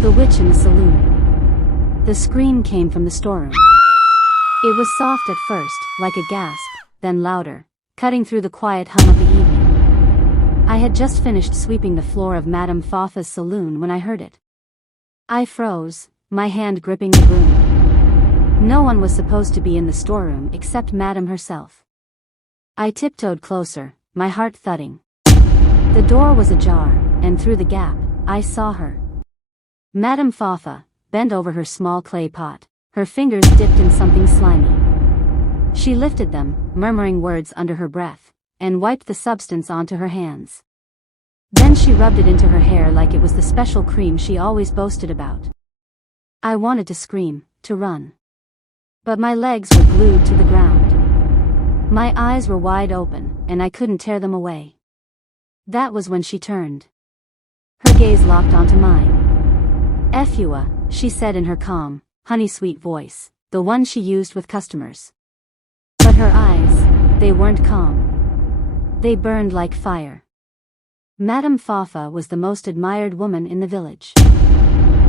The witch in the saloon. The scream came from the storeroom. It was soft at first, like a gasp, then louder, cutting through the quiet hum of the evening. I had just finished sweeping the floor of Madame Fafa's saloon when I heard it. I froze, my hand gripping the broom. No one was supposed to be in the storeroom except Madame herself. I tiptoed closer, my heart thudding. The door was ajar, and through the gap, I saw her. Madame Fafa, bent over her small clay pot, her fingers dipped in something slimy. She lifted them, murmuring words under her breath, and wiped the substance onto her hands. Then she rubbed it into her hair like it was the special cream she always boasted about. I wanted to scream, to run. But my legs were glued to the ground. My eyes were wide open, and I couldn't tear them away. That was when she turned. Her gaze locked onto mine. "Efua," she said in her calm, honey-sweet voice, the one she used with customers. But her eyes, they weren't calm. They burned like fire. Madame Fafa was the most admired woman in the village.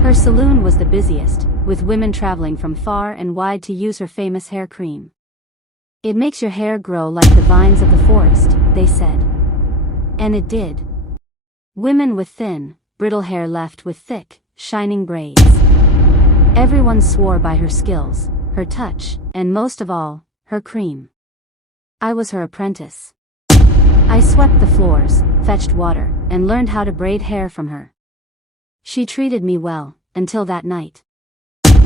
Her saloon was the busiest, with women traveling from far and wide to use her famous hair cream. "It makes your hair grow like the vines of the forest," they said. And it did. Women with thin, brittle hair left with thick, shining braids. Everyone swore by her skills, her touch, and most of all, her cream. I was her apprentice. I swept the floors, fetched water, and learned how to braid hair from her. She treated me well, until that night.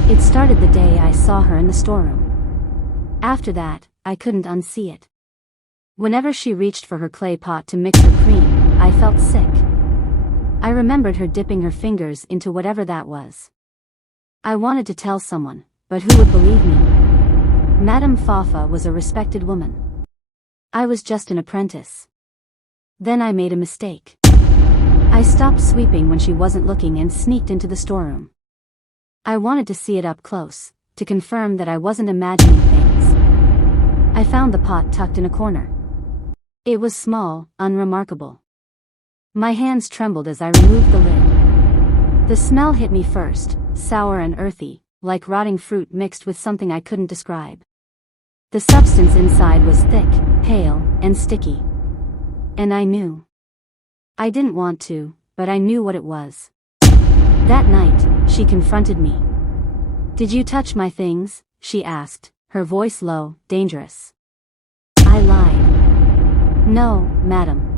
It started the day I saw her in the storeroom. After that, I couldn't unsee it. Whenever she reached for her clay pot to mix her cream, I felt sick. I remembered her dipping her fingers into whatever that was. I wanted to tell someone, but who would believe me? Madame Fafa was a respected woman. I was just an apprentice. Then I made a mistake. I stopped sweeping when she wasn't looking and sneaked into the storeroom. I wanted to see it up close, to confirm that I wasn't imagining things. I found the pot tucked in a corner. It was small, unremarkable. My hands trembled as I removed the lid. The smell hit me first, sour and earthy, like rotting fruit mixed with something I couldn't describe. The substance inside was thick, pale, and sticky. And I knew. I didn't want to, but I knew what it was. That night, she confronted me. "Did you touch my things?" she asked, her voice low, dangerous. I lied. "No, madam."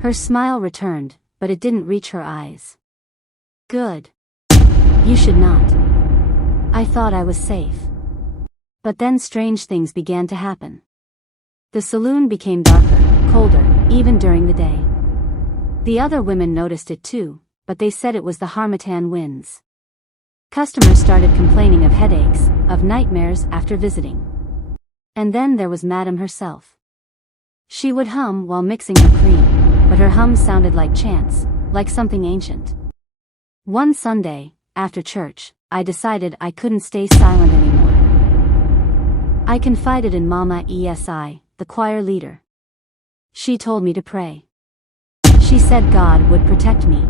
Her smile returned, but it didn't reach her eyes. "Good. You should not." I thought I was safe. But then strange things began to happen. The saloon became darker, colder, even during the day. The other women noticed it too, but they said it was the harmattan winds. Customers started complaining of headaches, of nightmares after visiting. And then there was Madame herself. She would hum while mixing her cream, but her hum sounded like chants, like something ancient. One Sunday, after church, I decided I couldn't stay silent anymore. I confided in Mama Esi, the choir leader. She told me to pray. She said God would protect me.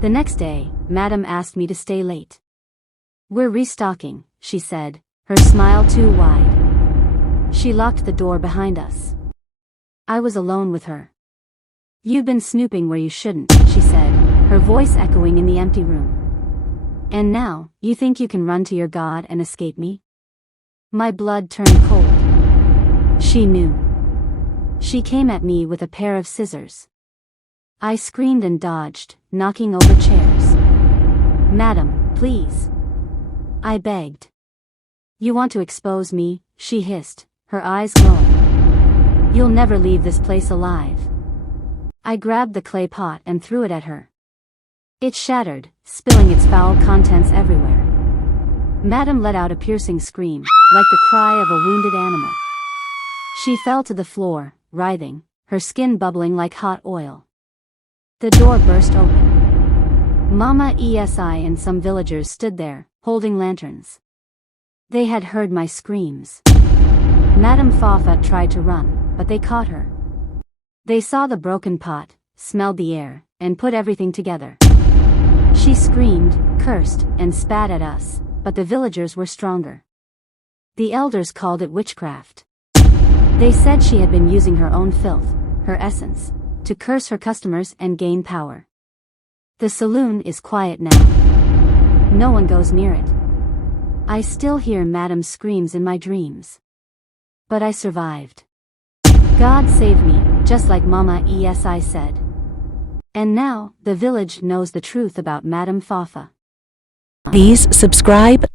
The next day, Madame asked me to stay late. "We're restocking," she said, her smile too wide. She locked the door behind us. I was alone with her. "You've been snooping where you shouldn't," she said, her voice echoing in the empty room. "And now, you think you can run to your God and escape me?" My blood turned cold. She knew. She came at me with a pair of scissors. I screamed and dodged, knocking over chairs. "Madam, please." I begged. "You want to expose me?" she hissed, her eyes glowing. "You'll never leave this place alive." I grabbed the clay pot and threw it at her. It shattered, spilling its foul contents everywhere. Madame let out a piercing scream, like the cry of a wounded animal. She fell to the floor, writhing, her skin bubbling like hot oil. The door burst open. Mama Esi and some villagers stood there, holding lanterns. They had heard my screams. Madame Fafa tried to run, but they caught her. They saw the broken pot, smelled the air, and put everything together. She screamed, cursed, and spat at us, but the villagers were stronger. The elders called it witchcraft. They said she had been using her own filth, her essence, to curse her customers and gain power. The saloon is quiet now. No one goes near it. I still hear Madam's screams in my dreams. But I survived. God saved me, just like Mama Esi said. And now, the village knows the truth about Madame Fafa. Please subscribe.